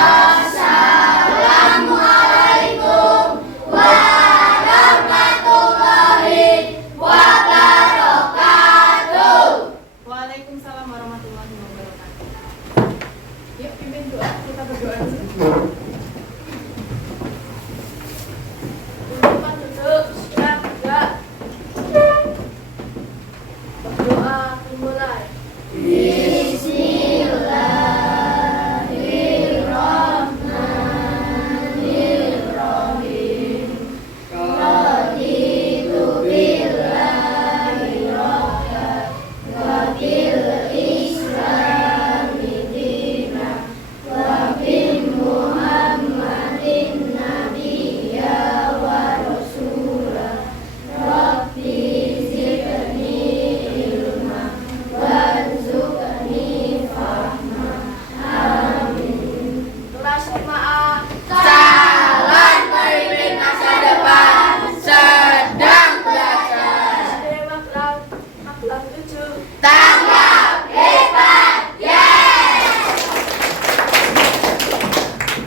Assalamualaikum warahmatullahi wabarakatuh. Waalaikumsalam warahmatullahi wabarakatuh. Yuk pimpin doa, kita berdoa dulu. Duduk, siap, enggak? Berdoa dimulai. Bismillahirrahmanirrahim. Raditu billahi rabban wa bil islami dinan wa bi Muhammadin nabiyya wa rasulah. Rabbi zidni ilma warzuqni fahma. Amin. Kelas 5A. Calon pemimpin masa depan sedang belajar. Maklam 7. Tanggap hebat, yes!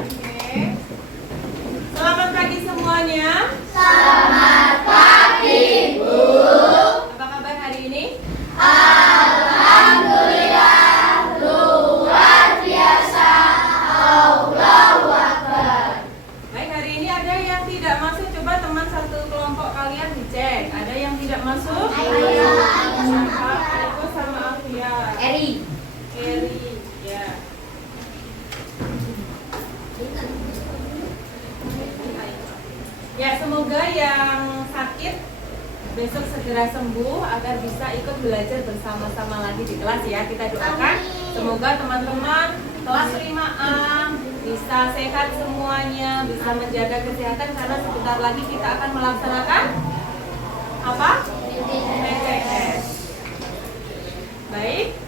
Oke. Selamat pagi semuanya. Selamat pagi, Bu. Apa kabar hari ini? Alhamdulillah, luar biasa. Allahu Akbar. Baik, hari ini ada yang tidak masuk. Coba teman satu kelompok kalian dicek. Ada yang tidak masuk? Siapa? Aiko sama Alfia. Eri. Ya. Ya, semoga yang sakit besok segera sembuh agar bisa ikut belajar bersama-sama lagi di kelas ya. Kita doakan semoga teman-teman kelas 5A bisa sehat semuanya, bisa menjaga kesehatan karena sebentar lagi kita akan melaksanakan apa? PTS. Baik.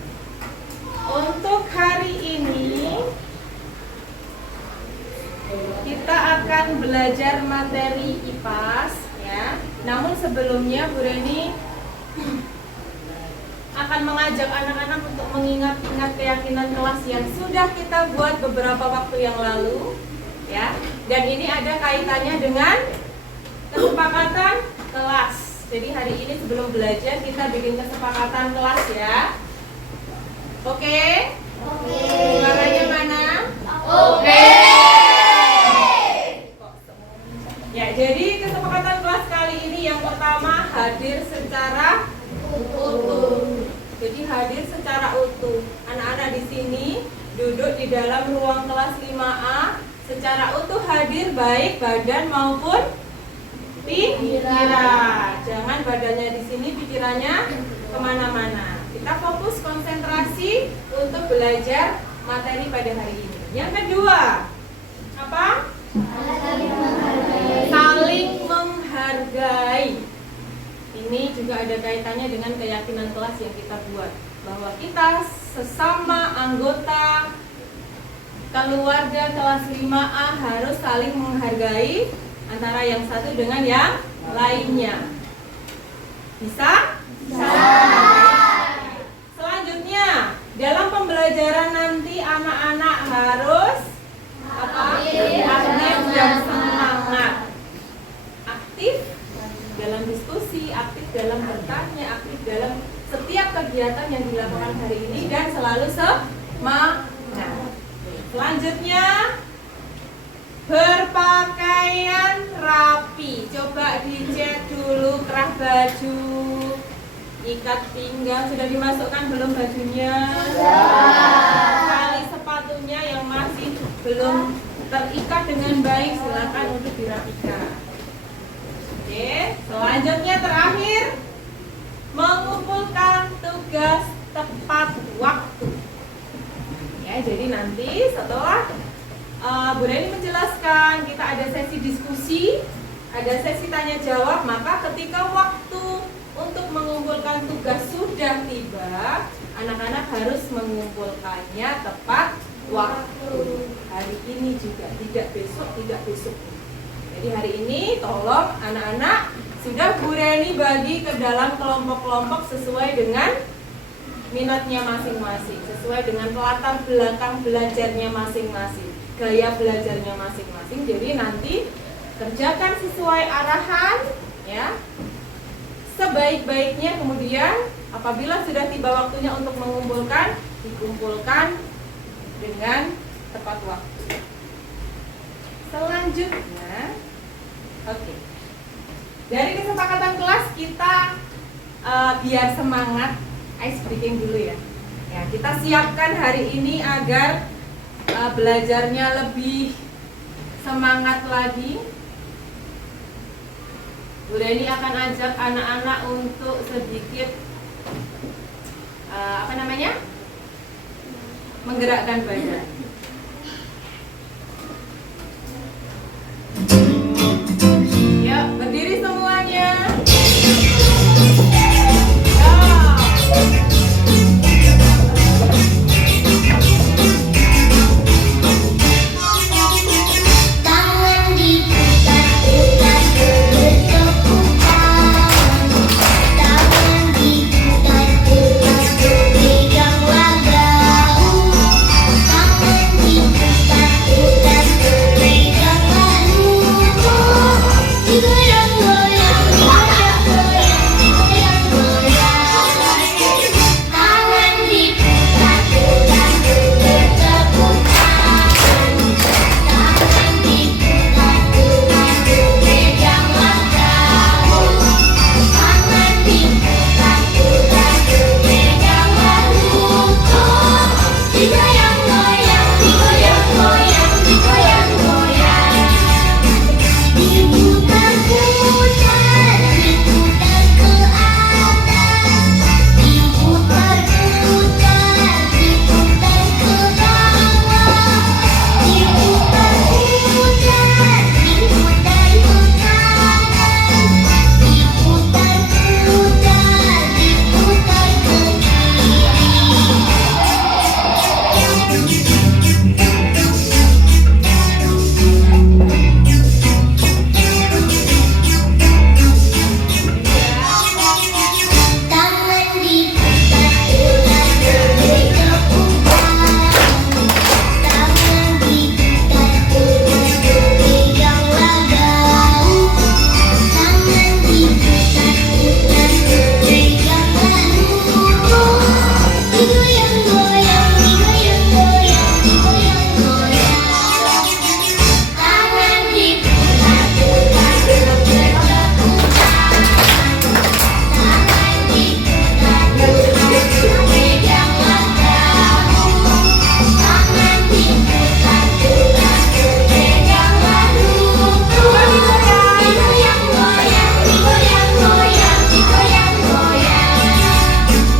Untuk hari ini kita akan belajar materi IPAS ya. Namun sebelumnya Bu Reni akan mengajak anak-anak untuk mengingat-ingat keyakinan kelas yang sudah kita buat beberapa waktu yang lalu ya. Dan ini ada kaitannya dengan kesepakatan kelas. Jadi hari ini sebelum belajar kita bikin kesepakatan kelas ya. Oke? Suaranya mana? Oke. Ya, jadi kesepakatan kelas kali ini yang pertama hadir secara utuh. Jadi hadir secara utuh. Anak-anak di sini duduk di dalam ruang kelas 5A secara utuh hadir baik badan maupun pikiran. Jangan badannya di sini, pikirannya kemana-mana. Kita fokus konsentrasi untuk belajar materi pada hari ini. Yang kedua, apa? Saling menghargai. Ini juga ada kaitannya dengan keyakinan kelas yang kita buat, bahwa kita sesama anggota keluarga kelas 5A harus saling menghargai antara yang satu dengan yang lainnya. Bisa? Bisa. Selanjutnya, dalam pembelajaran nanti anak-anak harus aktif dan semangat. Aktif dalam diskusi, aktif dalam bertanya, aktif dalam setiap kegiatan yang dilakukan hari ini dan selalu semangat. Selanjutnya, berpakaian rapi. Coba dicek dulu kerah baju, ikat pinggang sudah dimasukkan belum bajunya? Tali sepatunya yang masih belum terikat dengan baik silakan untuk dirapikan. Oke, selanjutnya terakhir mengumpulkan tugas tepat waktu. Ya, jadi nanti setelah Bu Reni menjelaskan, kita ada sesi diskusi, ada sesi tanya jawab, maka ketika waktu untuk mengumpulkan tugas sudah tiba, anak-anak harus mengumpulkannya tepat waktu. Hari ini juga, tidak besok, tidak besok. Jadi hari ini tolong anak-anak sudah Bu Reni bagi ke dalam kelompok-kelompok sesuai dengan minatnya masing-masing, sesuai dengan latar belakang belajarnya masing-masing, gaya belajarnya masing-masing. Jadi nanti kerjakan sesuai arahan ya, sebaik-baiknya. Kemudian apabila sudah tiba waktunya untuk mengumpulkan, dikumpulkan dengan tepat waktu. Selanjutnya, oke. Dari kesepakatan kelas kita biar semangat, ice breaking dulu ya. Ya, kita siapkan hari ini agar belajarnya lebih semangat lagi. Bu Reni akan ajak anak-anak untuk sedikit menggerakkan badan. Yuk, berdiri semuanya. Tangan diputar-putar bertepukan, tangan diputar-putar berpegang lagu, tangan diputar-putar berpegang lagu, digoyang-goyang, digoyang-goyang, digoyang-goyang, tangan diputar-putar bertepukan. Digoyang-goyang, digoyang-goyang, digoyang-goyang, diputar-putar, diputar ke atas, diputar-putar, diputar ke bawah, diputar-putar, diputar ke kanan, diputar-putar, diputar ke kiri. Tangan diputar-putar bertepukan, tangan diputar-putar berpegang lagu, tangan diputar-putar berpegang lagu, digoyang-goyang, digoyang-goyang, digoyang-goyang, tangan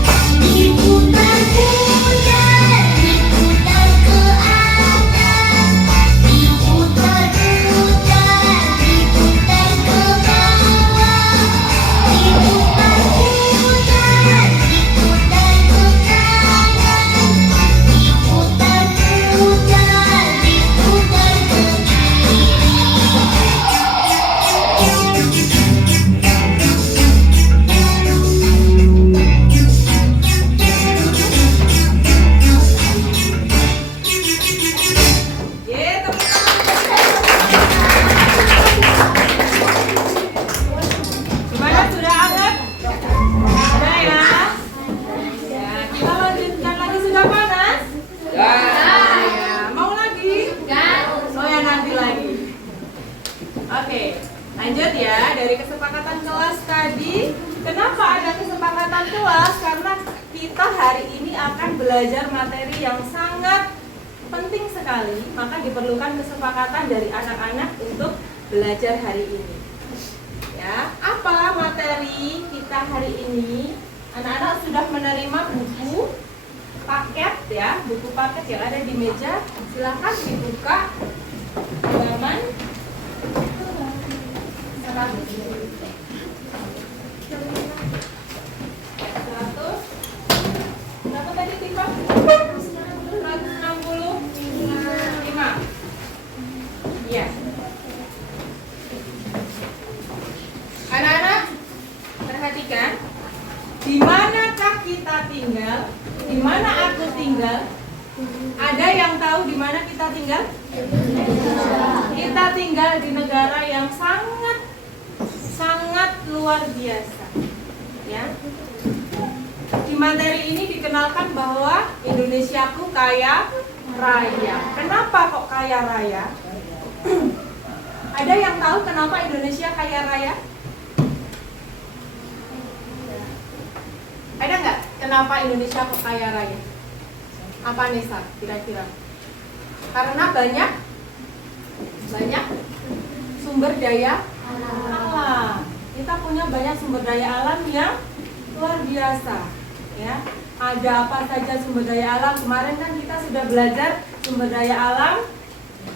diputar-putar bertepukan. Ye, tepuk tangan. Gimana, sudah anget? Sudah ya? Ya, kita lanjutkan lagi. Sudah panas? Ya. Mau lagi? Oh ya, nanti lagi. Oke, lanjut ya. Dari kesepakatan kelas tadi, kenapa ada kesepakatan kelas? Karena kita hari ini akan belajar materi yang sangat penting sekali, maka diperlukan kesepakatan dari anak-anak untuk belajar hari ini. Ya, apa materi kita hari ini? Anak-anak sudah menerima buku paket ya, buku paket yang ada di meja. Silakan dibuka halaman 100. Berapa tadi Tifa? 165. Iya. Anak-anak perhatikan, di manakah kita tinggal, di mana aku tinggal, ada yang tahu di mana kita tinggal? Kita tinggal di negara yang sangat luar biasa. Ya. Di materi ini dikenalkan bahwa Indonesiaku kaya raya. Kenapa kok kaya raya? Ada yang tahu kenapa Indonesia kaya raya? Ada nggak? Kenapa Indonesia kok kaya raya? Apa Nesa kira-kira? Karena banyak sumber daya alam. Kita punya banyak sumber daya alam yang luar biasa. Ya, ada apa saja sumber daya alam? Kemarin kan kita sudah belajar sumber daya alam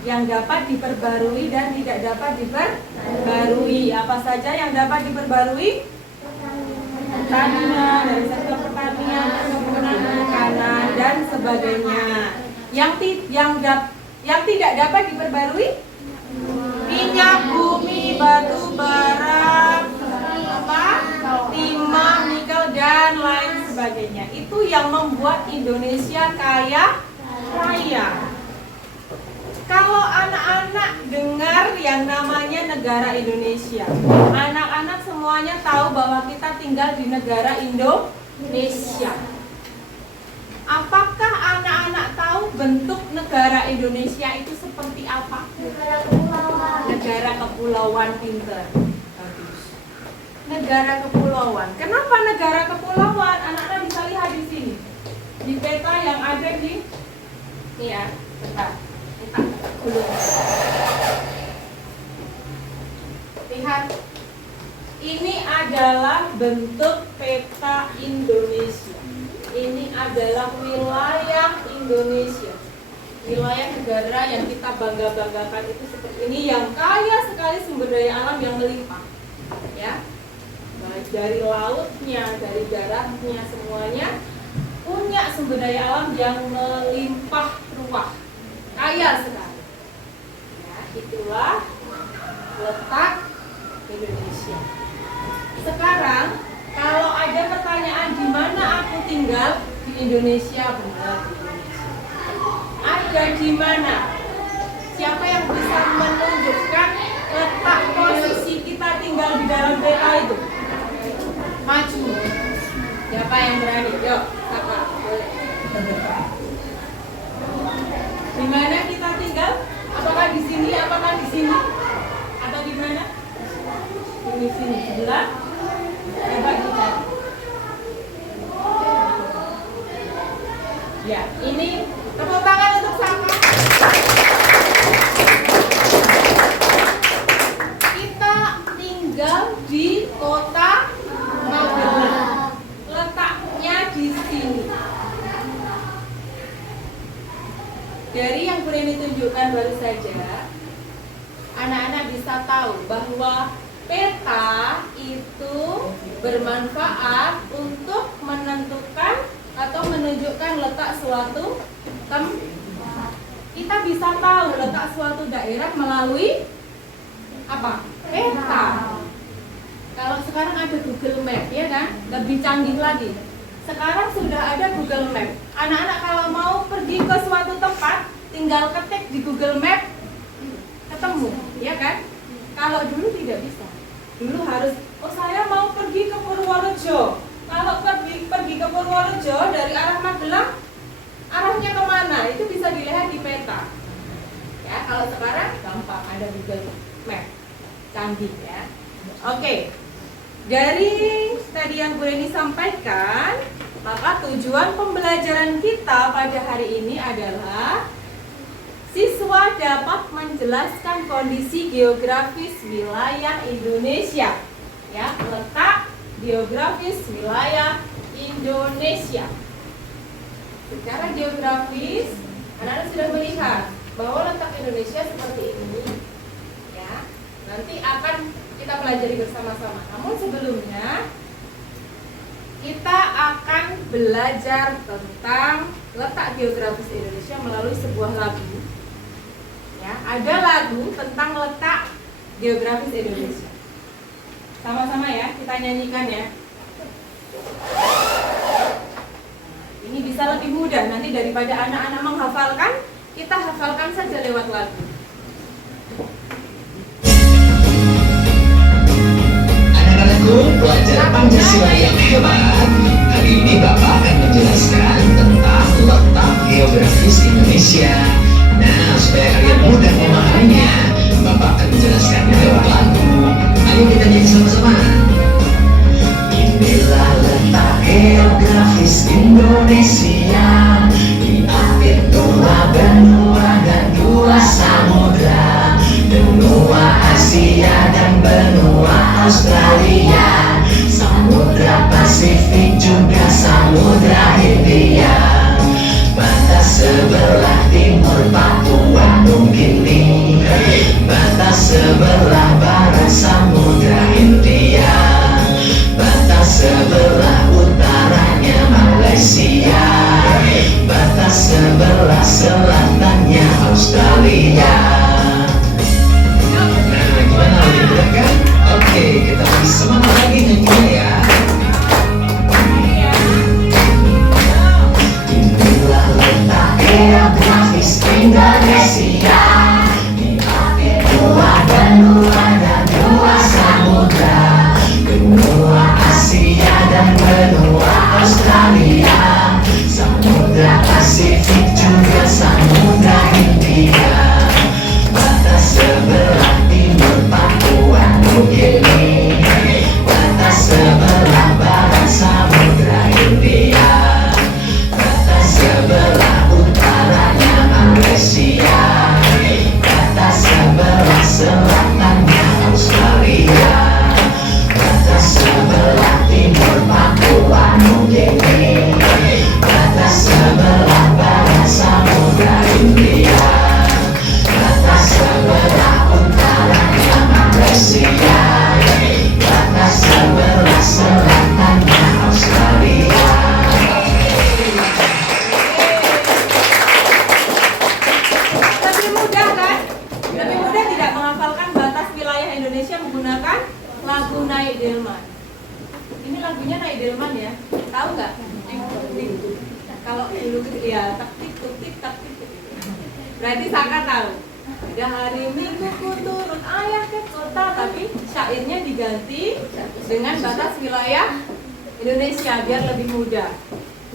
yang dapat diperbarui dan tidak dapat diperbarui. Apa saja yang dapat diperbarui? Pertanian, dari sektor pertanian, perkebunan, makanan dan sebagainya. Yang tidak dapat diperbarui? Minyak bumi, batu bara, timah, nikel dan lain sebagainya. Itu yang membuat Indonesia kaya raya. Kalau anak-anak dengar yang namanya negara Indonesia, anak-anak semuanya tahu bahwa kita tinggal di negara Indonesia. Apakah anak-anak tahu bentuk negara Indonesia itu seperti apa? Negara kepulauan, pinter. Bagus. Negara kepulauan. Kenapa negara kepulauan? Anak-anak bisa lihat di sini. Di peta yang ada di ini ya, peta gulung. Lihat. Ini adalah bentuk peta Indonesia. Ini adalah wilayah Indonesia. Wilayah negara yang kita bangga-banggakan itu seperti ini, yang kaya sekali sumber daya alam yang melimpah. Ya. Baik dari lautnya, dari daratnya, semuanya punya sumber daya alam yang melimpah ruah. Kaya sekali. Ya, itulah letak Indonesia. Sekarang kalau ada pertanyaan di mana aku tinggal, di Indonesia, benar di Indonesia. Ada di mana? Siapa yang bisa menunjukkan letak posisi kita tinggal di dalam peta itu? Maju. Siapa yang berani? Yuk, kakak. Di mana kita tinggal? Apakah di sini? Apakah di sini? Atau di mana? Di sini sebelah. Coba kita. Ya, ini tepuk tangan untuk Saka. Kita tinggal di kota Magelang. Letaknya di sini. Dari yang boleh ditunjukkan baru saja, anak-anak bisa tahu bahwa peta itu bermanfaat untuk menentukan atau menunjukkan letak suatu tempat. Kita bisa tahu letak suatu daerah melalui apa? Peta. Kalau sekarang ada Google Map, ya kan? Lebih canggih lagi. Sekarang sudah ada Google Map. Anak-anak kalau mau pergi ke suatu tempat, tinggal ketik di Google Map, ketemu, ya kan? Kalau dulu tidak bisa. Dulu harus, oh saya mau pergi ke Purworejo. Kalau pergi ke Purworejo dari arah Magelang, arahnya kemana? Itu bisa dilihat di peta. Ya, kalau sekarang gampang, ada Google Map, canggih ya. Oke, dari tadi yang Bu Reni sampaikan, maka tujuan pembelajaran kita pada hari ini adalah siswa dapat menjelaskan kondisi geografis wilayah Indonesia. Ya, letak geografis wilayah Indonesia. Secara geografis, anak-anak sudah melihat bahwa letak Indonesia seperti ini. Ya, nanti akan kita pelajari bersama-sama. Namun sebelumnya, kita akan belajar tentang letak geografis Indonesia melalui sebuah lagu. Ya, ada lagu tentang letak geografis Indonesia. Sama-sama ya, kita nyanyikan ya. Nanti daripada anak-anak menghafalkan, kita hafalkan saja lewat lagu. Anak-anakku, pelajar Pancasila yang hebat. Hari ini Bapak akan menjelaskan tentang letak geografis Indonesia. Nah, supaya kalian mudah memahaminya, Bapak akan menjelaskannya lewat lagu. Ayo kita nyanyi sama-sama. Inilah letak geografis Indonesia, di akhir dua benua dan dua samudra, benua Asia dan benua Australia, samudra Pasifik juga samudra Hindia. Batas sebelah timur Papua Nugini, batas sebelah barat samudra Hindia, batas sebelah utaranya Malaysia, batas sebelah selatannya Australia. Nah, gimana, lebih mudah kan? Oke, kita beri semangat lagi nyanyinya ya. Inilah letak geografis Indonesia, di akhir dua benua dan dua samudra, benua Asia dan benua Australia, samudra Pasifik juga samudra Hindia, batas sebelah timur Papua Nugini, batas sebelah barat samudra Hindia, batas sebelah utaranya Malaysia, batas sebelah selatannya Australia, batas sebelah timur Papua Nugini, batas sebelah barat samudra Hindia, batas sebelah utaranya Malaysia, batas sebelah selatannya Australia. Lebih mudah kan? Lebih mudah tidak menghafalkan batas wilayah Indonesia menggunakan lagu Naik Delman. Ini lagunya Naik Delman ya. Tahu nggak? Kalau dulu ya taktik tuktik taktik. Berarti Saka tahu. Ada hari Minggu ku turun ayah ke kota, tapi syairnya diganti dengan batas wilayah Indonesia biar lebih mudah.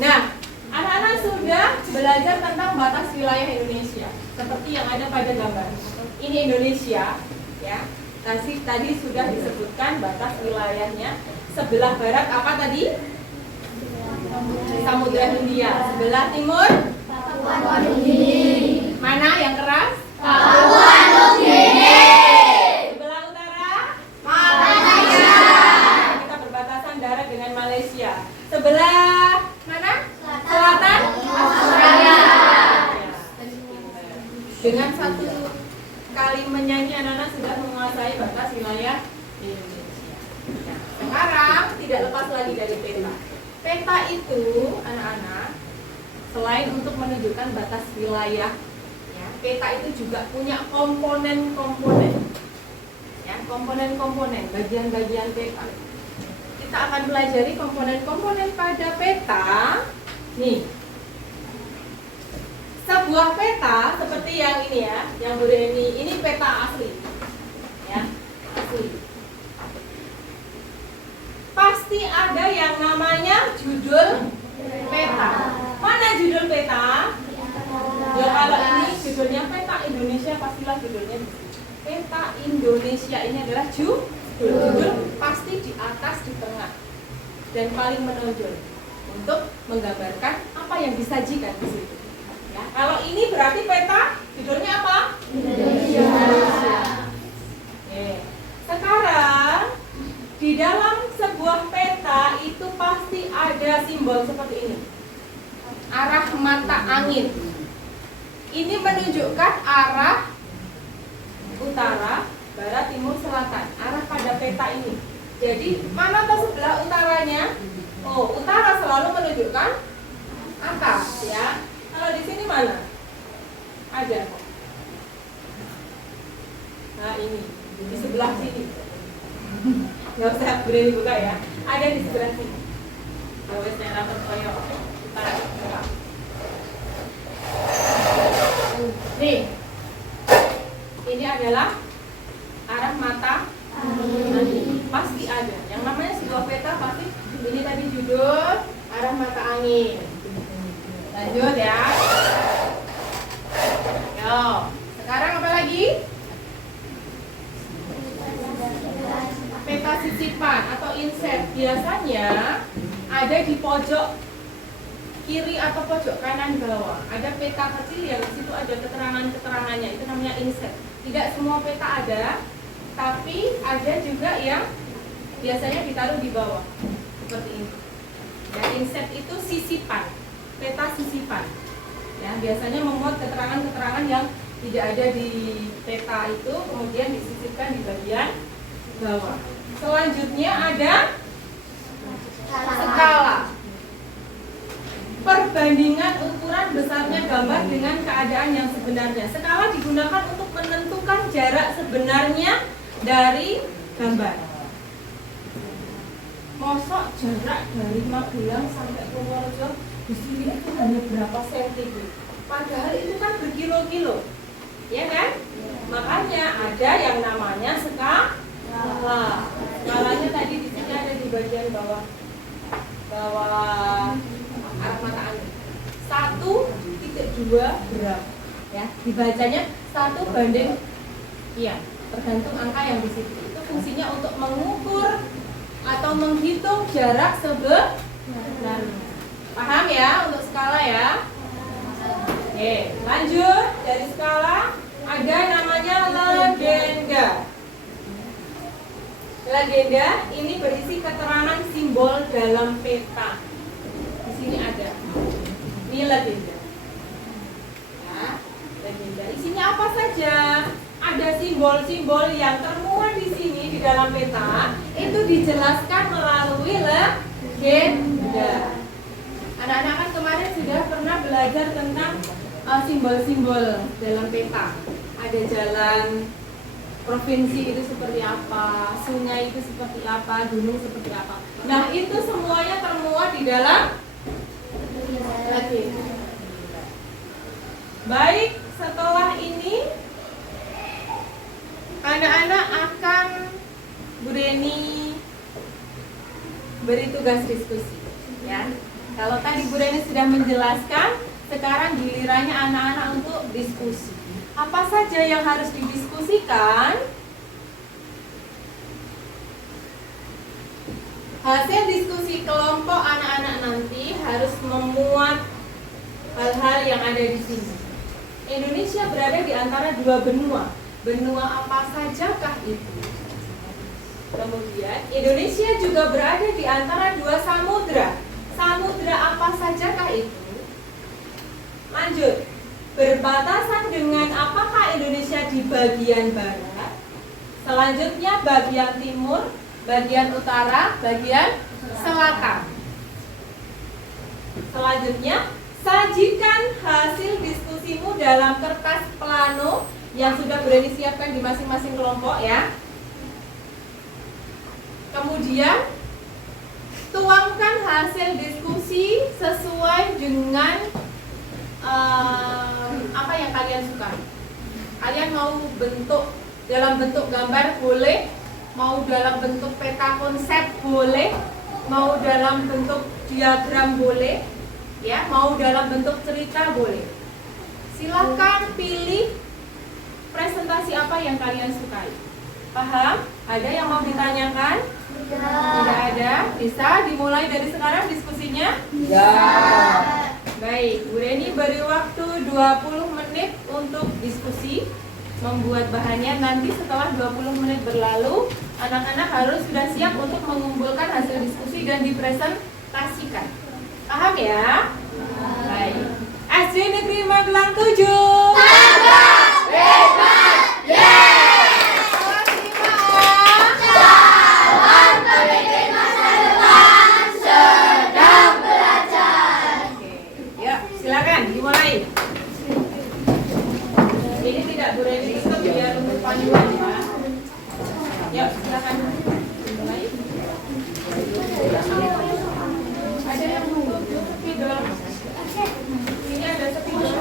Nah, anak-anak sudah belajar tentang batas wilayah Indonesia seperti yang ada pada gambar. Ini Indonesia, ya. Tadi sudah disebutkan batas wilayahnya. Sebelah barat apa tadi? Samudra Hindia. Sebelah timur? Mana yang keras? Sebelah utara? Malaysia. Kita berbatasan darat dengan Malaysia. Sebelah mana? Selatan? Australia. Dengan satu kali menyanyi anak-anak sudah menguasai batas wilayah Indonesia. Nah, sekarang tidak lepas lagi dari peta. Peta itu anak-anak selain untuk menunjukkan batas wilayah, ya, peta itu juga punya komponen-komponen. Ya, komponen-komponen, bagian-bagian peta. Kita akan pelajari komponen-komponen pada peta. Nih. Sebuah peta seperti yang ini ya, yang Bu Reni, ini peta asli. Ya, asli. Pasti ada yang namanya judul peta. Mana judul peta? Ya kalau ini judulnya peta Indonesia, pastilah judulnya peta Indonesia. Ini adalah judul pasti di atas, di tengah, dan paling menonjol untuk menggambarkan apa yang disajikan di situ. Ya, kalau ini berarti peta judulnya apa? Indonesia. Oke. Sekarang di dalam sebuah peta itu pasti ada simbol seperti ini. Arah mata angin. Ini menunjukkan arah utara, barat, timur, selatan. Arah pada peta ini. Jadi mana tuh sebelah utaranya? Oh, utara selalu menunjukkan atas ya. Kalau di sini mana? Ada kok. Nah ini di sebelah sini. Nggak usah berani buka ya. Ada di sebelah sini. Kalau saya dapat koyo utara. judul arah mata angin. Lanjut ya. Yo, sekarang apa lagi? Peta sisipan atau inset biasanya ada di pojok kiri atau pojok kanan bawah. Ada peta kecil yang di situ ada keterangan-keterangannya, itu namanya inset. Tidak semua peta ada, tapi ada juga yang biasanya ditaruh di bawah seperti ini. Ya, inset itu sisipan, peta sisipan. Ya, biasanya memuat keterangan-keterangan yang tidak ada di peta itu, kemudian disisipkan di bagian bawah. Selanjutnya ada skala. Perbandingan ukuran besarnya gambar dengan keadaan yang sebenarnya. Skala digunakan untuk menentukan jarak sebenarnya dari gambar. Mosok jarak dari Magelang sampai Purworejo di sini itu hanya berapa sentimeter. Padahal itu kan berkilo-kilo, ya kan? Makanya ada yang namanya skala. Skalanya tadi di sini ada di bagian bawah arah mata angin. 1,2 gram. Ya, dibacanya 1 / iya, tergantung angka yang di situ. Itu fungsinya untuk mengukur atau menghitung jarak sebenarnya. Paham ya untuk skala ya? Oke, lanjut dari skala ada namanya legenda. Legenda ini berisi keterangan simbol dalam peta. Di sini ada. Ini legenda. Ya, legenda. Isinya apa saja? Ada simbol-simbol yang termuat di sini di dalam peta. Itu dijelaskan melalui legenda. Anak-anak kan kemarin sudah pernah belajar tentang simbol-simbol dalam peta. Ada jalan provinsi itu seperti apa, sungai itu seperti apa, gunung seperti apa. Nah, itu semuanya termuat di dalam legenda. Baik, setelah ini anak-anak akan Bu Reni beri tugas diskusi, ya. Kalau tadi Bu Reni sudah menjelaskan, sekarang gilirannya anak-anak untuk diskusi. Apa saja yang harus didiskusikan? Hasil diskusi kelompok anak-anak nanti harus memuat hal-hal yang ada di sini. Indonesia berada di antara dua benua. Benua apa sajakah itu? Kemudian Indonesia juga berada di antara dua samudra. Samudra apa sajakah itu? Lanjut. Berbatasan dengan apakah Indonesia di bagian barat? Selanjutnya bagian timur, bagian utara, bagian selatan. Selanjutnya, sajikan hasil diskusimu dalam kertas plano yang sudah sudah disiapkan di masing-masing kelompok ya. Kemudian tuangkan hasil diskusi sesuai dengan apa yang kalian suka. Kalian mau bentuk dalam bentuk gambar boleh, mau dalam bentuk peta konsep boleh, mau dalam bentuk diagram boleh, ya, mau dalam bentuk cerita boleh. Silakan pilih presentasi apa yang kalian sukai. Paham? Ada yang mau ditanyakan? Tidak ada. Bisa dimulai dari sekarang diskusinya? Ya. Baik, Bu Reni beri waktu 20 menit untuk diskusi, membuat bahannya. Nanti setelah 20 menit berlalu, anak-anak harus sudah siap untuk mengumpulkan hasil diskusi dan dipresentasikan. Paham ya? Baik. SD Negeri Magelang 7. Silakan dimulai. Ini tidak boleh di-stop biar untuk panduan ya. Yuk, silakan dimulai. Ada yang mau spidol? Ini ada spidol.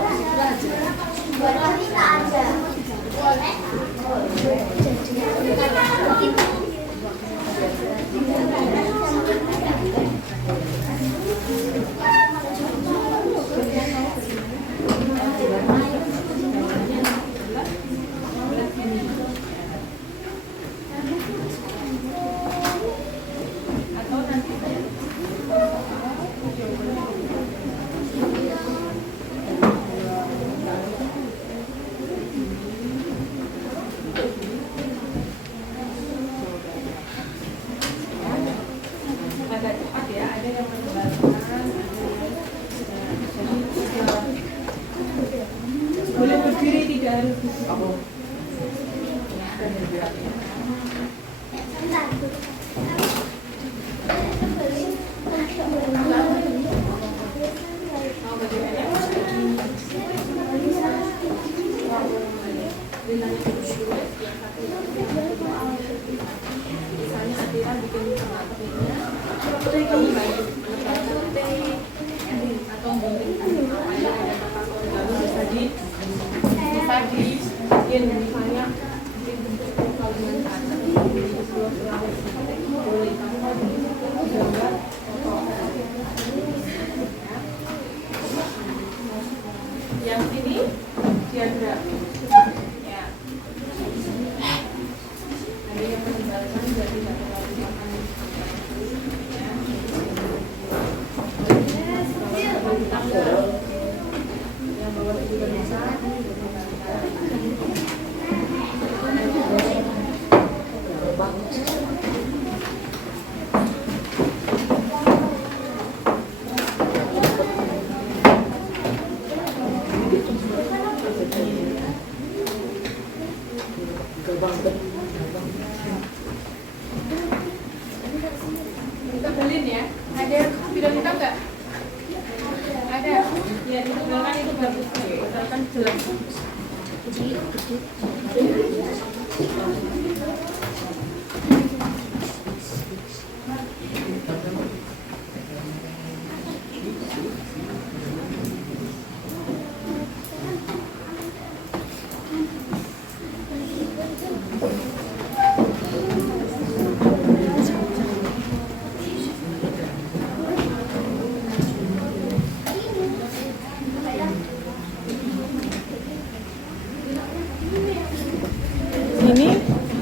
kamu bantu menebak survei atau mungkin ada kertas origami bisa dibikin misalnya bikin bentuk kalimat kata boleh kamu mau gambar foto yang sini diagram ya ada yang meninggalkan jadi tidak terlalu makan ya yang bawah juga bisa kita belin ya. Ada bidang hitam nggak? Ada. Ya ditebalkan itu bagus. Ditebalkan jelas. Ini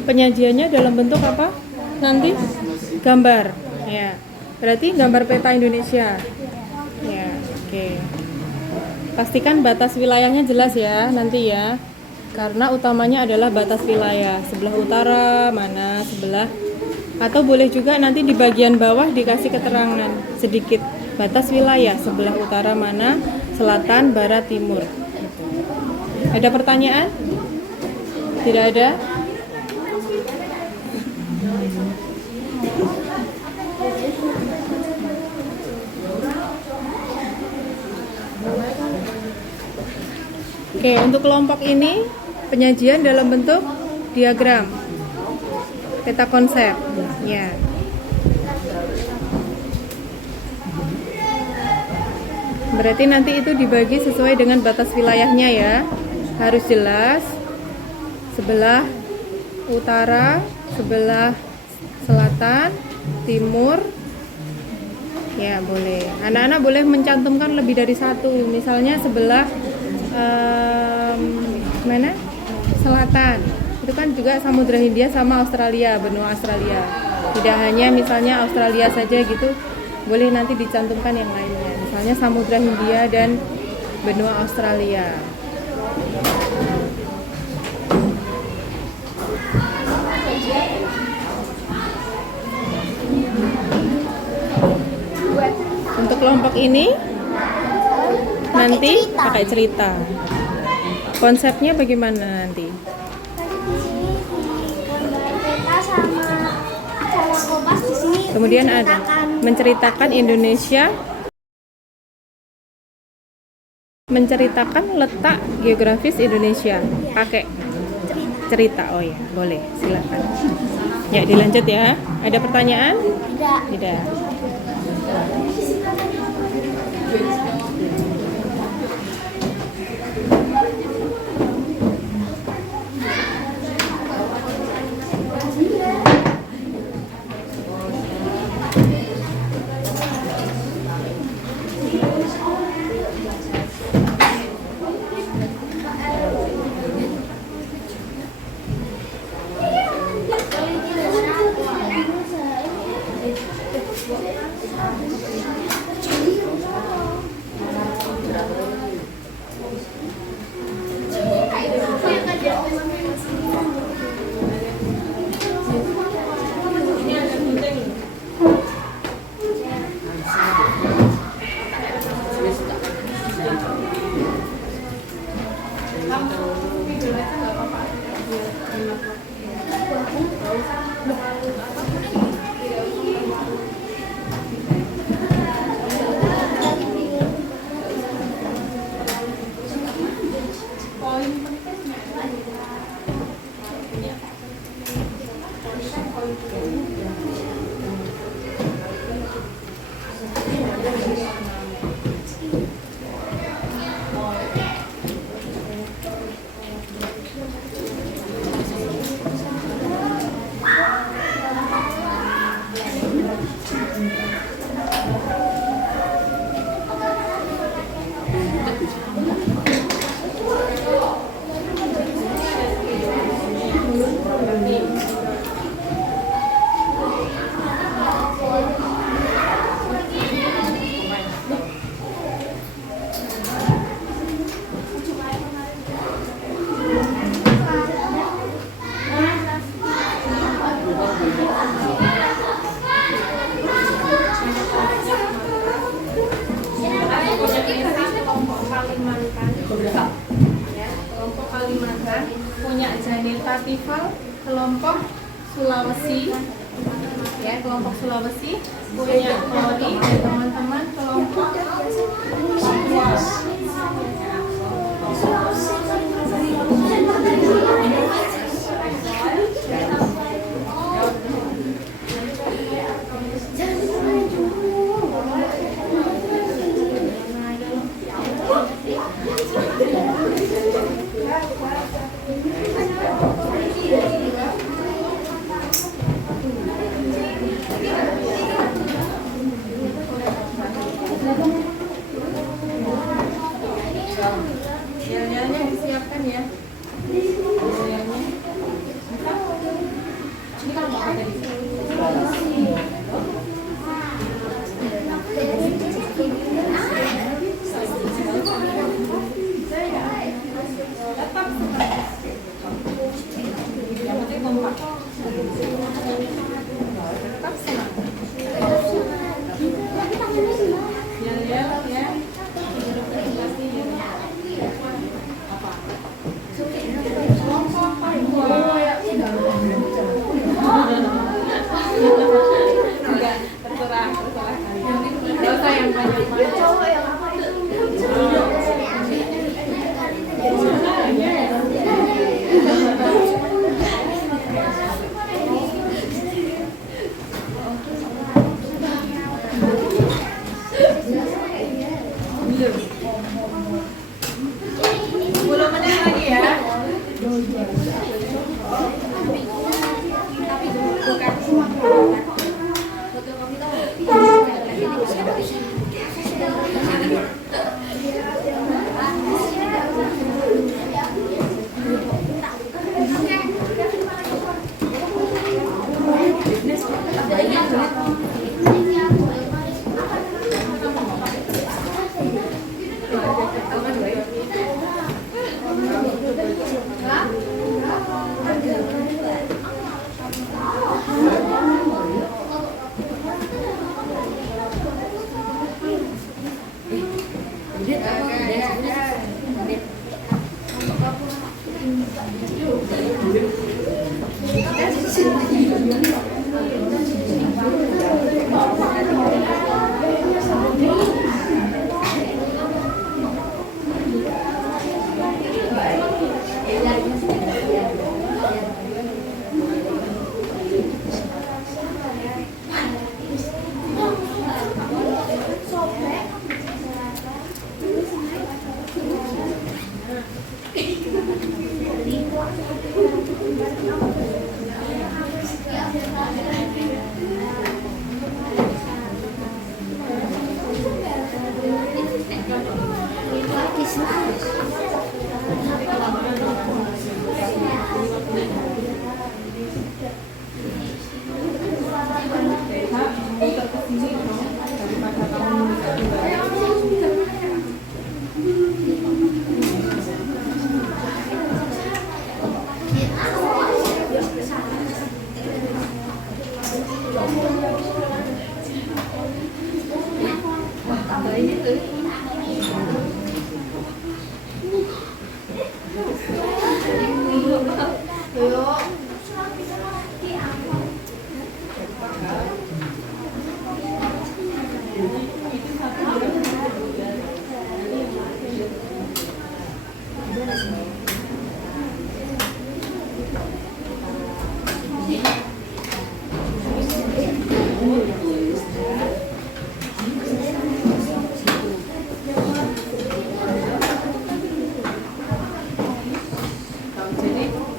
penyajiannya dalam bentuk apa? Nanti gambar. Ya. Berarti gambar peta Indonesia. Ya, oke. Pastikan batas wilayahnya jelas ya nanti ya. Karena utamanya adalah batas wilayah. Sebelah utara mana, sebelah atau boleh juga nanti di bagian bawah dikasih keterangan sedikit batas wilayah sebelah utara mana, selatan, barat, timur. Ada pertanyaan? Tidak ada? Oke, untuk kelompok ini penyajian dalam bentuk diagram peta konsep ya. Berarti nanti itu dibagi sesuai dengan batas wilayahnya ya, harus jelas sebelah utara, sebelah selatan, timur ya. Boleh, anak-anak boleh mencantumkan lebih dari satu, misalnya sebelah mana selatan itu kan juga Samudra Hindia sama Australia, benua Australia, tidak hanya misalnya Australia saja gitu, boleh nanti dicantumkan yang lainnya, misalnya Samudra Hindia dan benua Australia. Untuk kelompok ini nanti pakai cerita. Konsepnya bagaimana nanti? Gambar peta sama kompas di sini. Kemudian ada menceritakan Indonesia, menceritakan letak geografis Indonesia pakai cerita. Oh ya, boleh, silakan. Ya, dilanjut ya. Ada pertanyaan? Tidak. Tidak. Tatifal kelompok Sulawesi, ya kelompok Sulawesi punya Tori dan teman-teman kelompok Papua. Yel-yelnya disiapkan ya. Yel-yelnya. Ini kan mau ada di sini. Tetap yang penting kompak. Tetap semangat. Yel-yel ya. Terserah kalian. Gak usah yang banyak-banyak.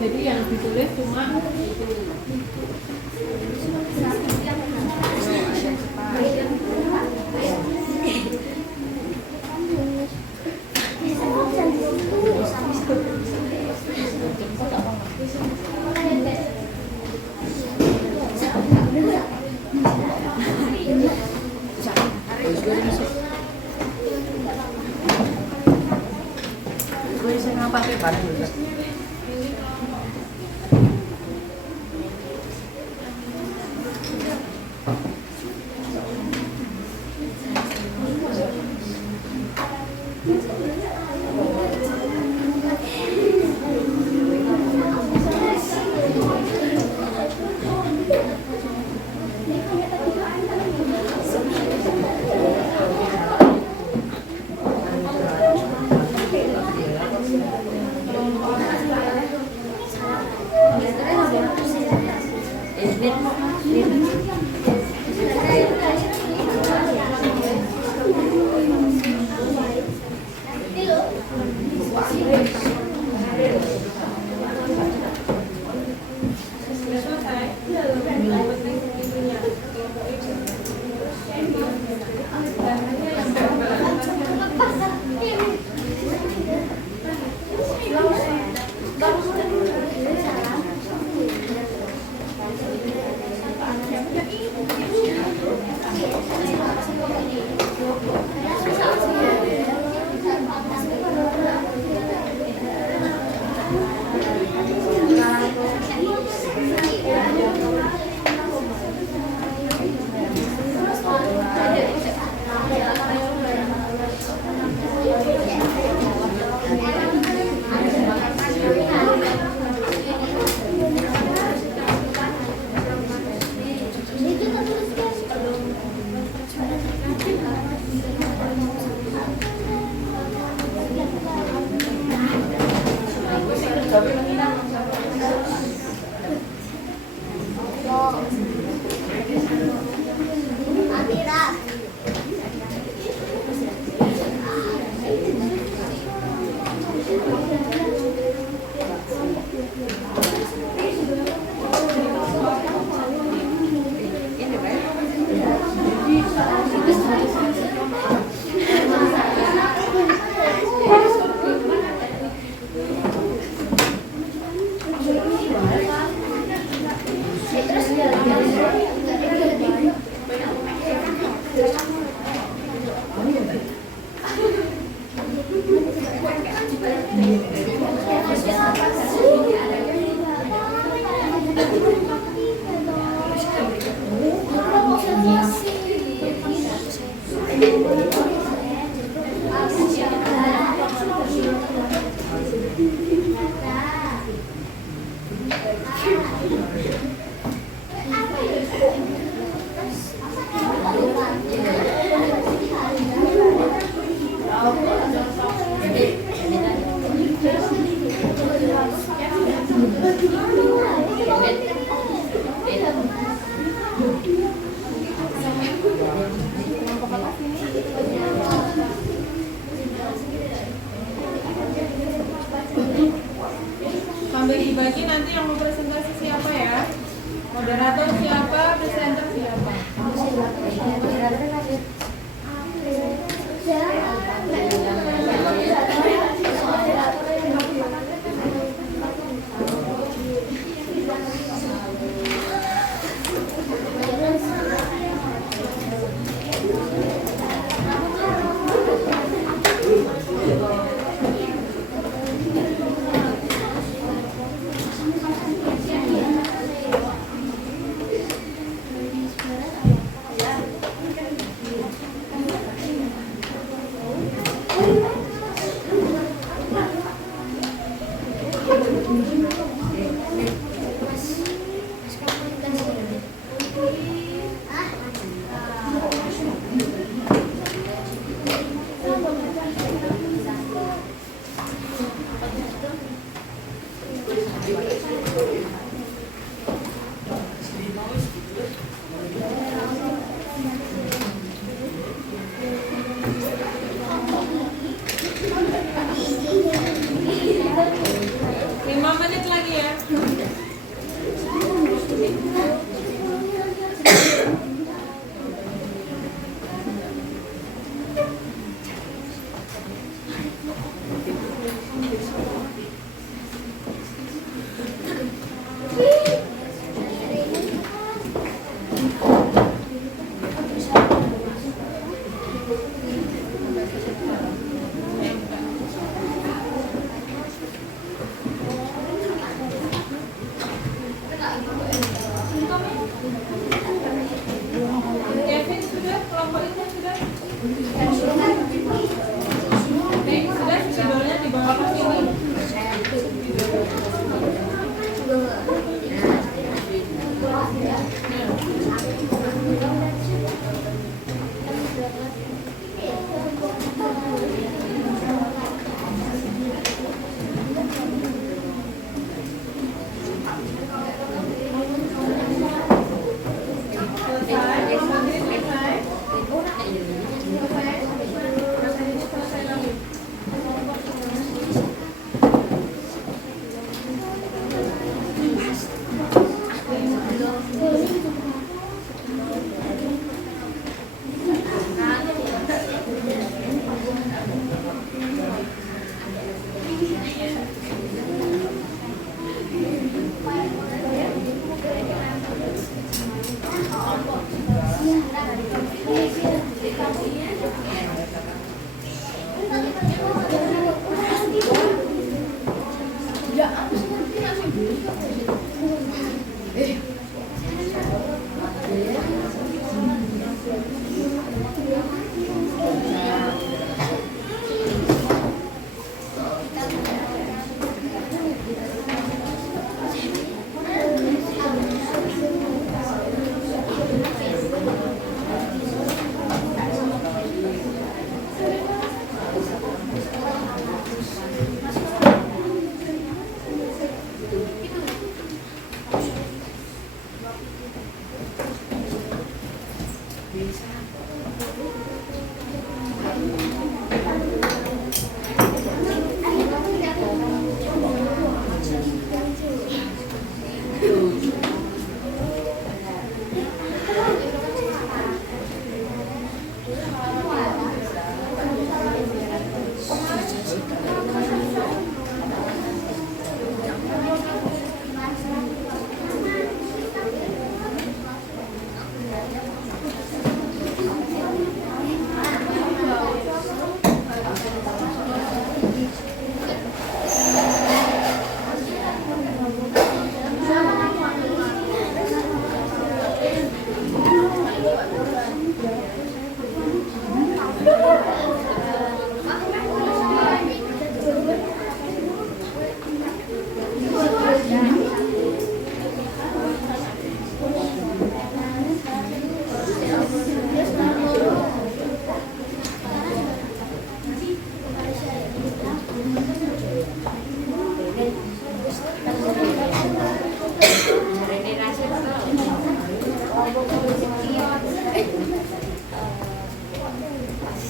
Jadi yang ditulis cuma itu. Gue bisa ngapain bareng dulu. Kelompok apa sini?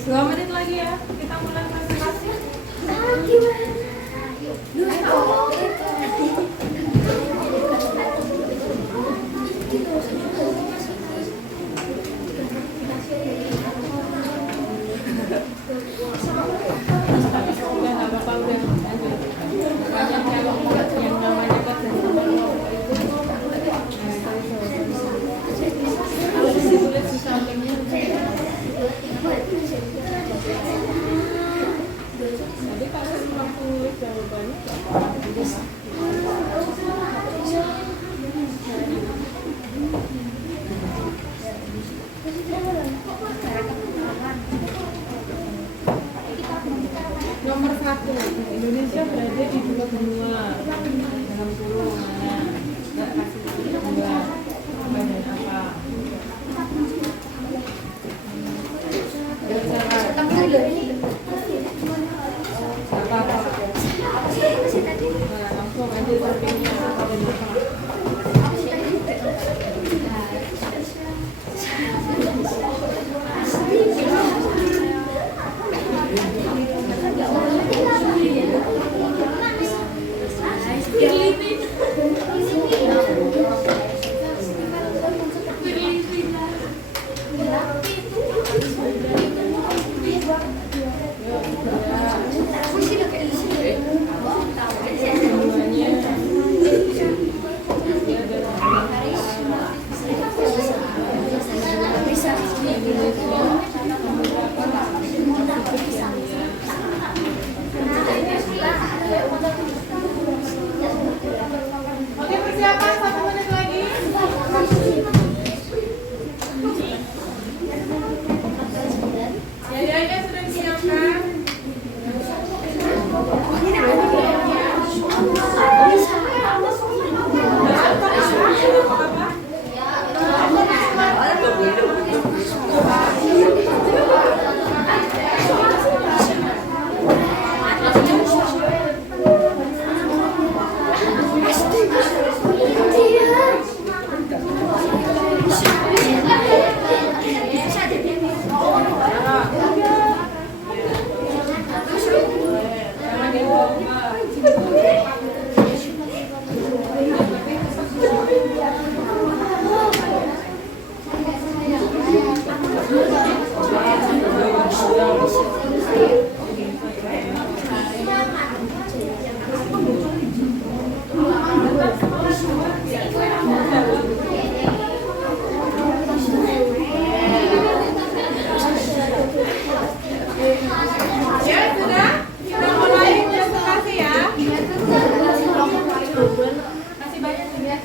2 menit lagi ya, kita mulai presentasi. Udah nggak apa-apa, udah lanjut. Banyak yang namanya ditulis di sampingnya. Jadi kalau langsung nulis jawabannya nomor 1, Indonesia berada di dua benua dalam kurung mana? Nggak kasih dua badan apa? Apa? Nah, langsung aja sampingnya badan apa? Oke, persiapan 1 menit lagi. Jadinya sudah disiapkan. Ya sudah, kita mulai presentasi ya. Masih banyak ya.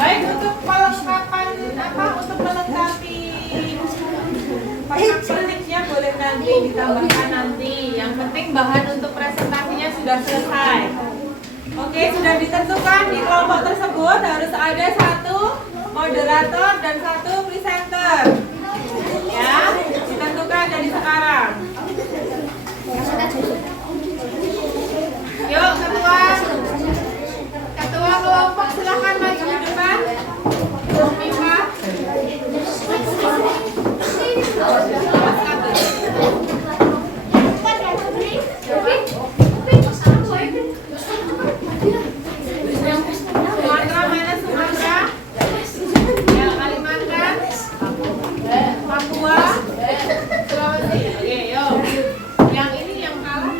Baik, untuk perlengkapan untuk melengkapi pernak-perniknya boleh nanti ditambahkan nanti. Yang penting bahan untuk presentasinya sudah selesai. Oke, sudah ditentukan di kelompok tersebut harus ada 1 moderator dan 1 presenter. Ya, ditentukan dari sekarang. Yuk, ketua kelompok silakan maju ke depan. Mima. Sumatera mana Sumatera? Ya, Kalimantan, Papua, Sulawesi. Oke, yuk. Yang ini yang kalah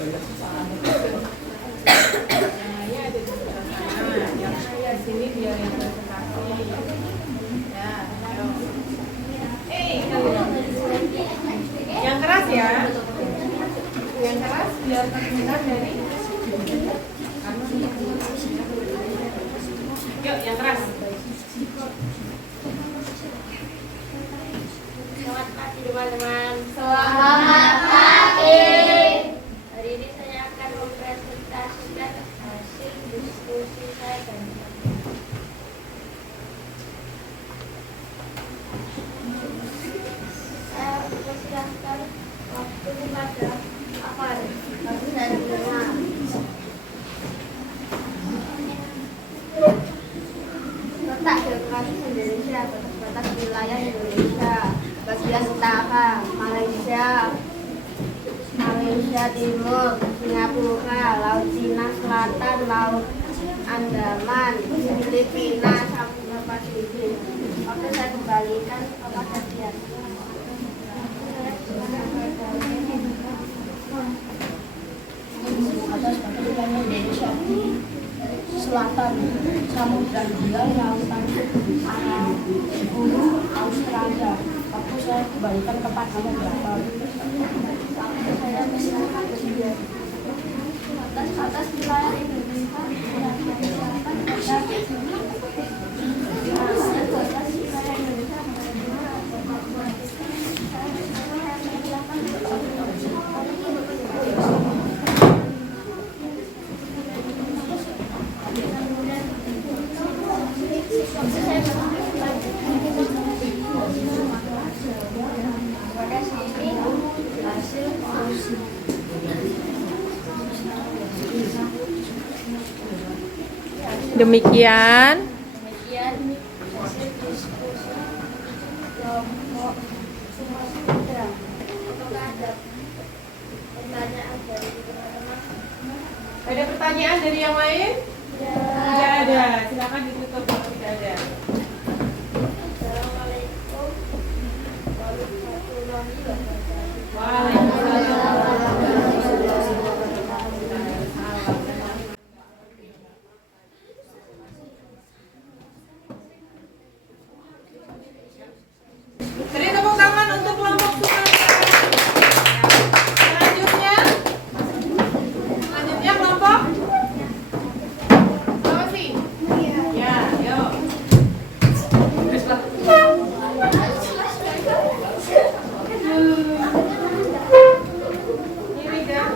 Yang ada di sebelah sana, yang saya sini biar yang presentasi. Ya, ayo. Yang keras ya. Yang keras biar terdengar dari. Yuk, yang keras. Selamat pagi teman-teman. Selamat pagi. Hari ini saya akan mempresentasikan hasil diskusi saya dan saya persilahkan waktu kepada Afar. Lalu saya dengar. Letak geografis Indonesia, batas wilayah Indonesia, bagian utara, Malaysia Timur, Singapura, Laut Cina Selatan, Laut Andaman, Filipina, Samudra Pasifik. Oke, saya kembalikan kepada dia. Atas bagian wilayah Indonesia Selatan, Samudra Hindia, Lautan Arab, Gulu, Australia. Waktu saya kembalikan kepada berapa? Saya persilahkan ke dia. Atas wilayah Indonesia, Demikian. Demikian hasil diskusi kelompok Sumatera. Apakah ada pertanyaan dari teman-teman? Ada pertanyaan dari yang lain? Tidak ada. Silakan ditutup kalau tidak ada. Assalamualaikum warahmatullahi wabarakatuh. Waalaikumsalam. Beri tepuk tangan untuk kelompok Sumatera. Selanjutnya kelompok Sulawesi. Ya, yuk. Ini Rida.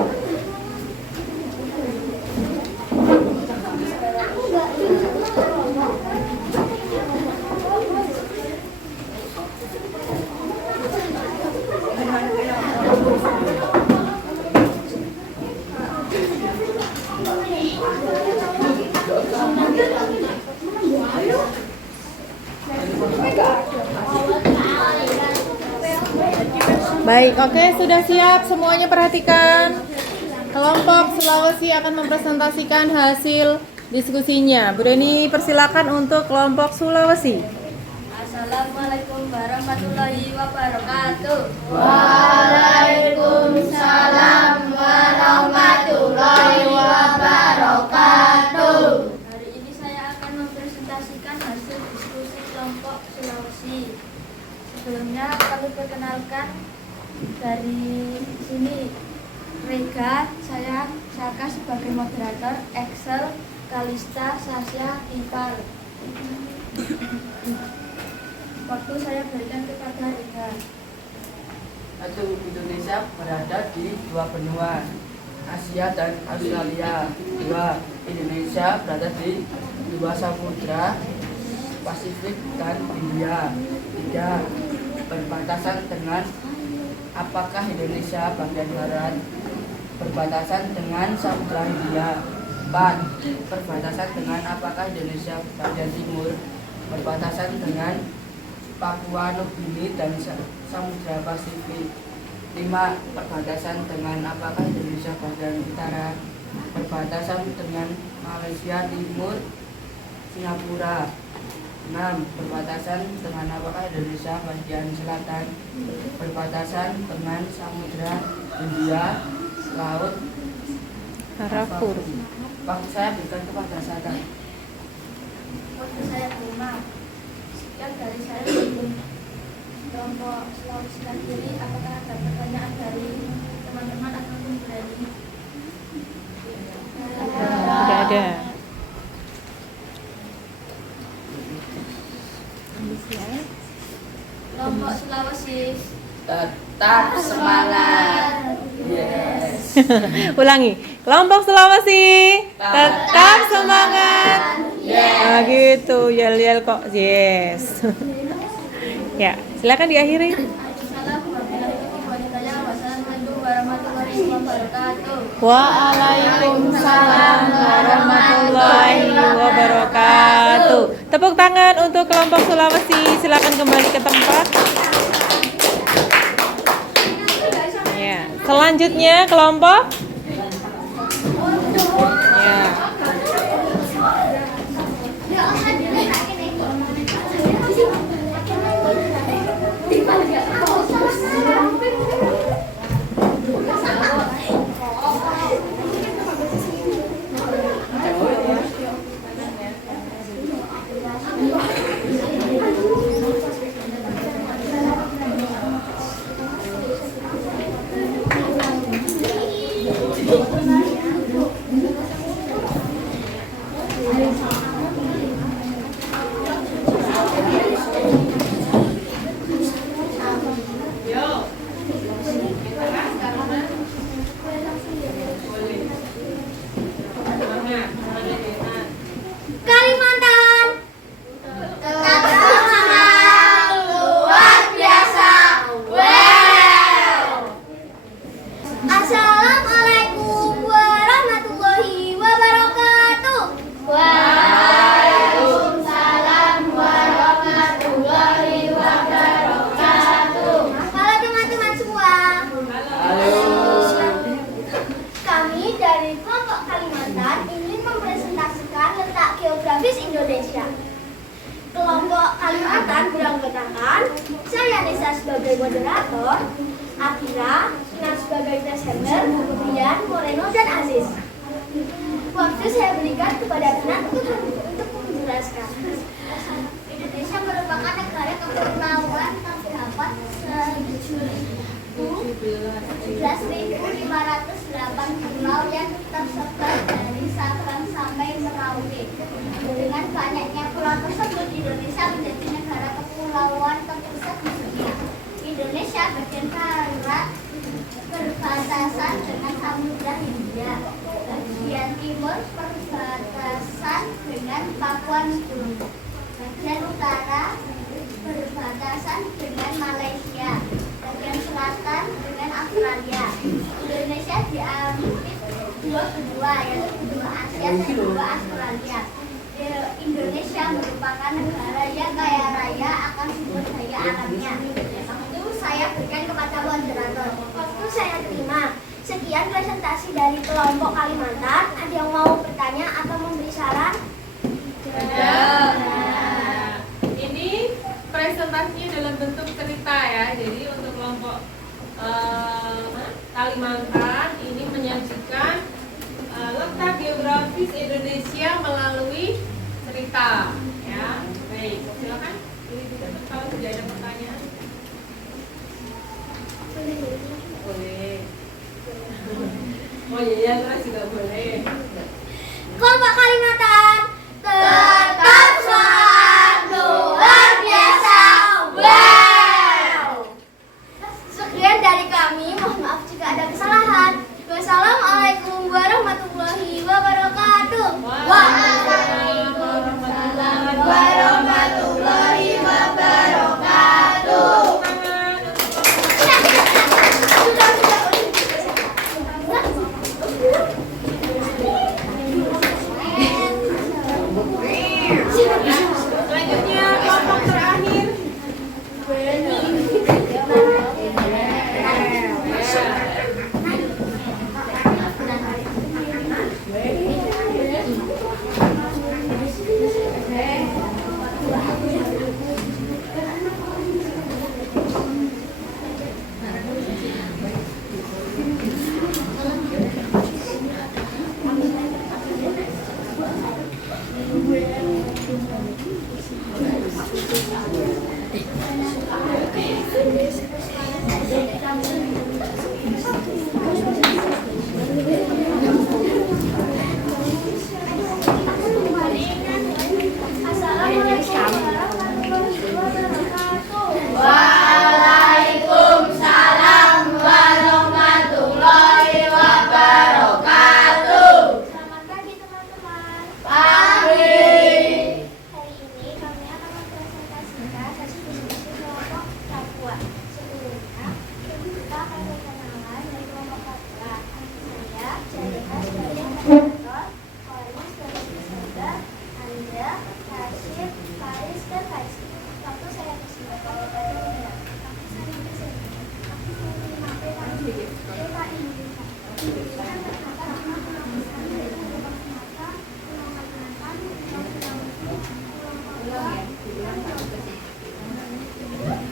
Baik, oke, sudah siap. Semuanya perhatikan. Kelompok Sulawesi akan mempresentasikan hasil diskusinya. Bu Deni, persilakan untuk kelompok Sulawesi. Assalamualaikum warahmatullahi wabarakatuh. Waalaikumsalam warahmatullahi wabarakatuh. Hari ini saya akan mempresentasikan hasil diskusi kelompok Sulawesi. Sebelumnya perlu perkenalkan dari sini Rega, saya Saka sebagai moderator, Excel, Kalista, Sasya, Ipar. Waktu saya berikan kepada Rega. Satu, Indonesia berada di dua benua, Asia dan Australia. Dua, Indonesia berada di dua samudra, Pasifik dan India. Tiga, berbatasan dengan apakah Indonesia bagian barat berbatasan dengan Samudra Hindia. 4. Perbatasan dengan apakah Indonesia bagian timur berbatasan dengan Papua Nugini dan Samudra Pasifik. 5. Perbatasan dengan apakah Indonesia bagian utara berbatasan dengan Malaysia Timur, Singapura. 6. Perbatasan dengan apakah Indonesia bagian selatan berbatasan dengan Samudra Hindia, Laut Harap huruf. Waktu saya berikan kepada saya. Waktu saya terima. Sekian dari saya. Kelompok Sulawesi Kiri, apakah ada pertanyaan dari teman-teman ataupun berani? Tidak ada. Kelompok Sulawesi Tetap semangat. Yes. Ulangi. Kelompok Sulawesi tetap semangat. Nah, gitu. Yel-yel kok. Yes. Ya, silakan diakhiri. Wassalamualaikum warahmatullahi wabarakatuh. Waalaikumsalam warahmatullahi wabarakatuh. Tepuk tangan untuk kelompok Sulawesi. Silakan kembali ke tempat. Ya, selanjutnya kelompok. Ya. Kalimantan tetap semangat, luar biasa. Wow. Assalamualaikum warahmatullahi wabarakatuh. Waalaikumsalam warahmatullahi wabarakatuh. Halo teman-teman semua. Kami dari kelompok Kalimantan ingin mempresentasikan letak geografis Indonesia. Kelompok Kalimantan beranggotakan saya Nisa sebagai moderator, Akira, Sinar sebagai presenter, kemudian Moreno dan Aziz. Waktu saya berikan kepada Sinar untuk menjelaskan. Indonesia merupakan negara kepulauan terdapat 17.508 pulau yang tersebar dari Sabang sampai Merauke. Dengan banyaknya pulau tersebut, Indonesia menjadi negara kepulauan terpusat di dunia. Indonesia bagian barat berbatasan dengan Samudra Hindia, bagian timur perbatasan dengan Papua Nugini, bagian utara berbatasan dengan Malaysia, bagian selatan dengan Australia. Indonesia diampit dua benua, yaitu benua Asia dan benua Australia. Indonesia merupakan negara yang kaya raya akan sumber daya alamnya. Waktu saya berikan kepada moderator. Waktu saya terima. Sekian presentasi dari kelompok Kalimantan. Ada yang mau bertanya atau memberi saran? Ini presentasinya dalam bentuk cerita ya. Jadi untuk kelompok Kalimantan ini menyajikan letak geografis Indonesia melalui cerita ya. Baik, silakan. Kalau tidak ada pertanyaan. Boleh. Oh iya, terus juga boleh. Kelompok Kalimantan tetap semangat, luar biasa. Wow. Sekian dari kami, mohon maaf jika ada kesalahan. Wassalamualaikum warahmatullahi wabarakatuh. Waalaikumsalam warahmatullahi wabarakatuh. Contoh, Kolis dari Soda, Anda, Rashid, Faris, dan Faris. Waktu saya bersekolah pada negara, waktu saya bersekolah, waktu saya memakai Pak Indonesia. Indonesia terdapat 5 pulau besar, yaitu Pulau Sumatera, Pulau Kalimantan, Pulau Sulawesi, Pulau Papua, dan Pulau Jawa.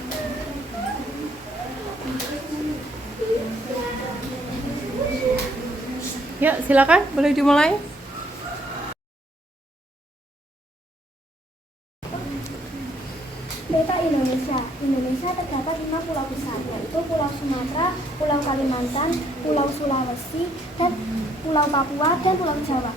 Yuk, silakan, boleh dimulai. Peta Indonesia. Indonesia terdapat 5 pulau besar, yaitu Pulau Sumatera, Pulau Kalimantan, Pulau Sulawesi, dan Pulau Papua, dan Pulau Jawa.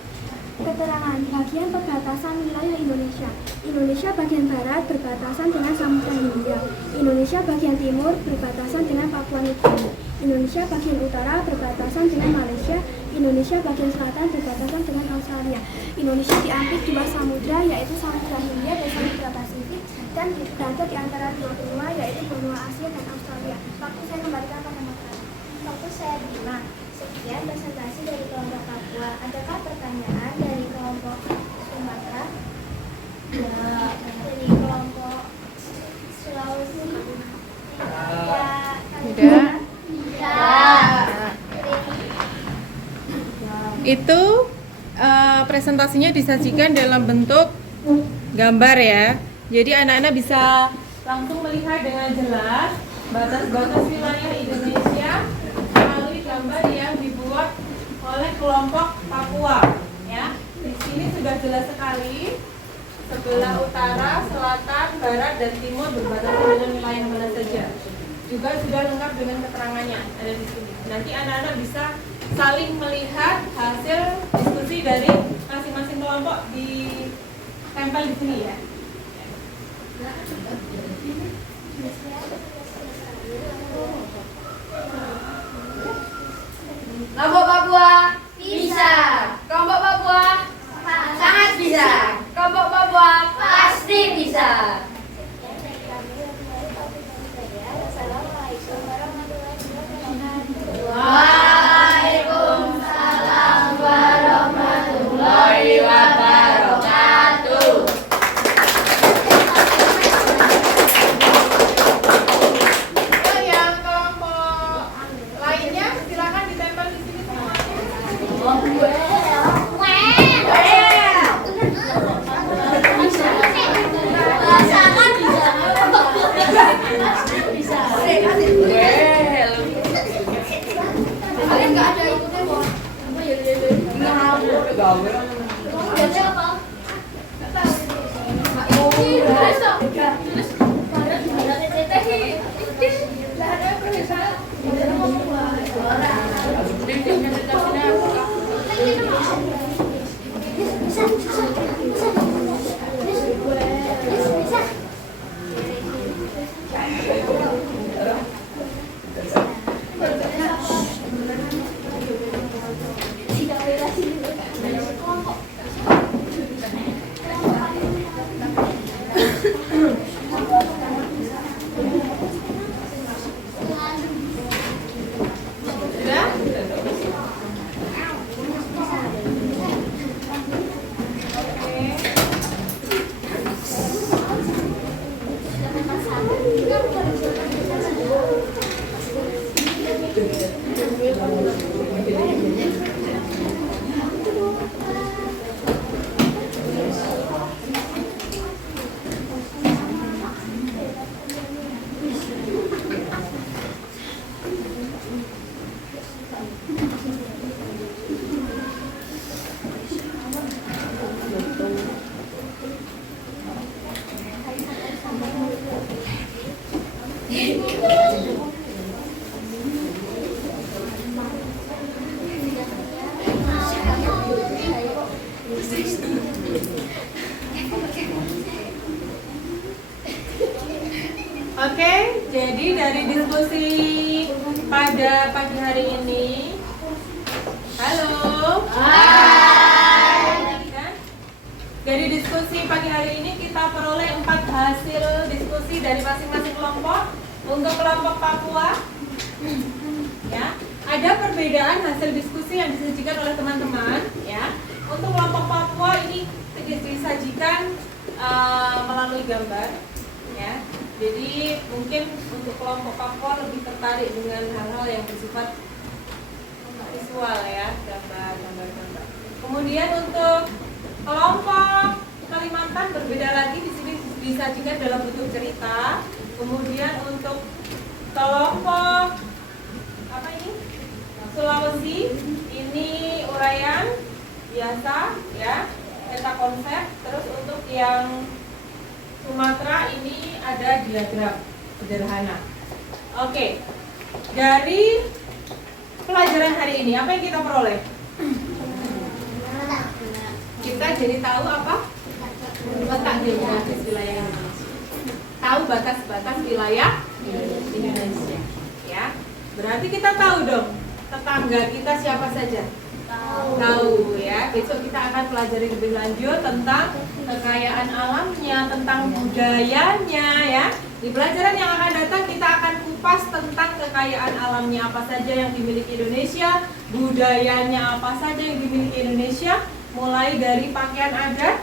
Keterangan bagian perbatasan wilayah Indonesia. Indonesia bagian barat berbatasan dengan Samudra Hindia. Indonesia bagian timur berbatasan dengan Papua Nugini. Indonesia bagian utara berbatasan dengan Malaysia. Indonesia bagian selatan berbatasan dengan Australia. Indonesia diapit 2 samudra, yaitu Samudra Hindia dan Samudra Pasifik, dan berada di antara 2 benua, yaitu benua Asia dan Australia. Waktu saya kembalikan pada masyarakat. Waktu saya terima. Sekian presentasi dari kelompok Papua. Adakah pertanyaan dari kelompok Sumatera? Ya. Dari kelompok Sulawesi? Ya. Tidak. Ya. Itu presentasinya disajikan dalam bentuk gambar ya. Jadi anak-anak bisa langsung melihat dengan jelas batas-batas wilayah Indonesia melalui gambar yang dibuat oleh kelompok Papua. Ya, di sini sudah jelas sekali sebelah utara, selatan, barat, dan timur berbatasan dengan wilayah mana saja. Juga sudah lengkap dengan keterangannya ada di sini. Nanti anak-anak bisa saling melihat hasil diskusi dari masing-masing kelompok di tempel di sini ya. Kelompok Papua bisa. Kelompok Papua sangat bisa. Kelompok Papua pasti bisa. Assalamualaikum warahmatullahi wabarakatuh. Waalaikumsalam warahmatullahi wabarakatuh. Yang kelompok lainnya silakan ditempel di sini semuanya. Oke, jadi dari diskusi pada pagi hari ini, halo. Hai. Dari diskusi pagi hari ini kita peroleh 4 hasil diskusi dari masing-masing kelompok. Untuk kelompok Papua, ya, ada perbedaan hasil diskusi yang disajikan oleh teman-teman, ya. disajikan melalui gambar, ya. Jadi mungkin untuk kelompok papua lebih tertarik dengan hal-hal yang bersifat visual, ya, gambar. Kemudian untuk kelompok Kalimantan berbeda lagi, di sini disajikan dalam bentuk cerita. Kemudian untuk kelompok apa ini? Sulawesi ini uraian biasa, ya, peta konsep. Terus untuk yang Sumatera ini ada diagram sederhana. Oke, dari pelajaran hari ini apa yang kita peroleh? Kita jadi tahu apa? Letak geografis wilayah Indonesia. Tahu batas-batas wilayah Indonesia, ya. Berarti kita tahu dong tetangga kita siapa saja. Tahu, ya. Besok kita akan pelajari lebih lanjut tentang kekayaan alamnya, tentang budayanya, ya. Di pelajaran yang akan datang kita akan kupas tentang kekayaan alamnya apa saja yang dimiliki Indonesia, budayanya apa saja yang dimiliki Indonesia, mulai dari pakaian adat,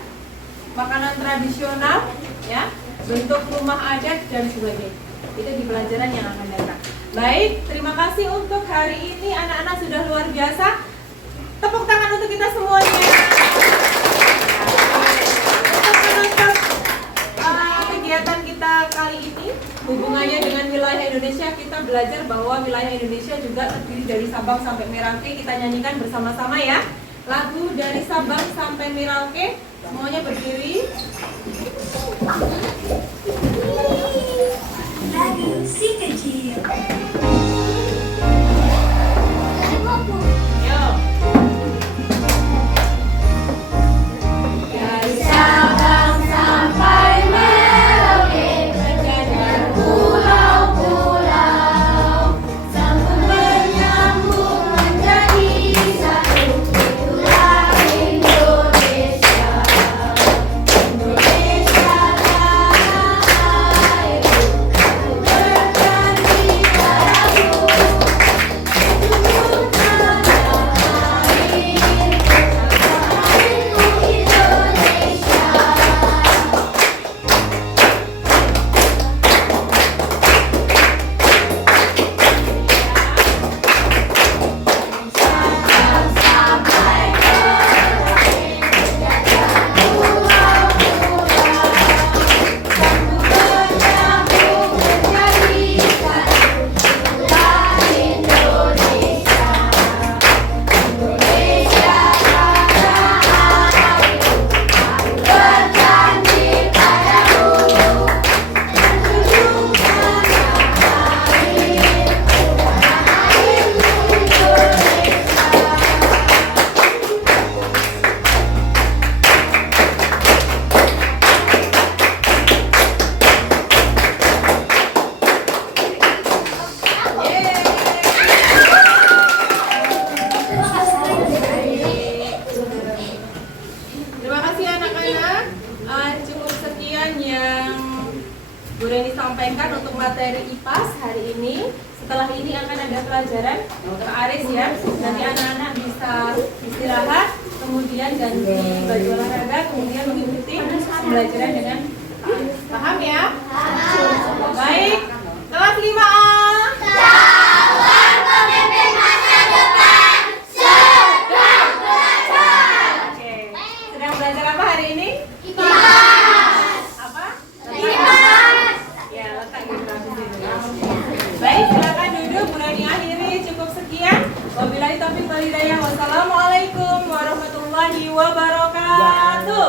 makanan tradisional, ya, bentuk rumah adat dan sebagainya. Itu di pelajaran yang akan datang. Baik, terima kasih untuk hari ini, anak-anak sudah luar biasa. Tepuk tangan untuk kita semuanya. Untuk menutup kegiatan kita kali ini, hubungannya dengan wilayah Indonesia, kita belajar bahwa wilayah Indonesia juga terdiri dari Sabang sampai Merauke. Kita nyanyikan bersama-sama, ya. Lagu dari Sabang sampai Merauke, semuanya berdiri. Lagu si kecil. Yo. Dari Sabang sampai Merauke, berjajar pulau-pulau, sambung menyambung menjadi satu. Itulah Indonesia. Indonesia tanah airku, aku berjanji padamu, untuk tanah airku, Indonesia. Sabang sampai Merauke, berjajar pulau-pulau, sambung menyambung menjadi satu. Itulah Indonesia. Indonesia tanah airku, aku berjanji padamu, menjunjung tanah airku, tanah airku Indonesia. Terima kasih anak-anak. Cukup sekian yang Bu Reni sampaikan untuk materi IPAS hari ini. Setelah ini akan ada pelajaran Dr. Aris, ya. Nanti anak-anak bisa istirahat, kemudian ganti baju olahraga, kemudian mengikuti pembelajaran dengan paham, ya? Baik, kelas 5A. Oke. Sedang belajar apa hari ini? Apa? Ya, letak geografis Indonesia. Baik, silakan duduk. Mulai diakhiri. Cukup sekian. Wabillahi taufiq wal hidayah. Wassalamualaikum warahmatullahi wabarakatuh.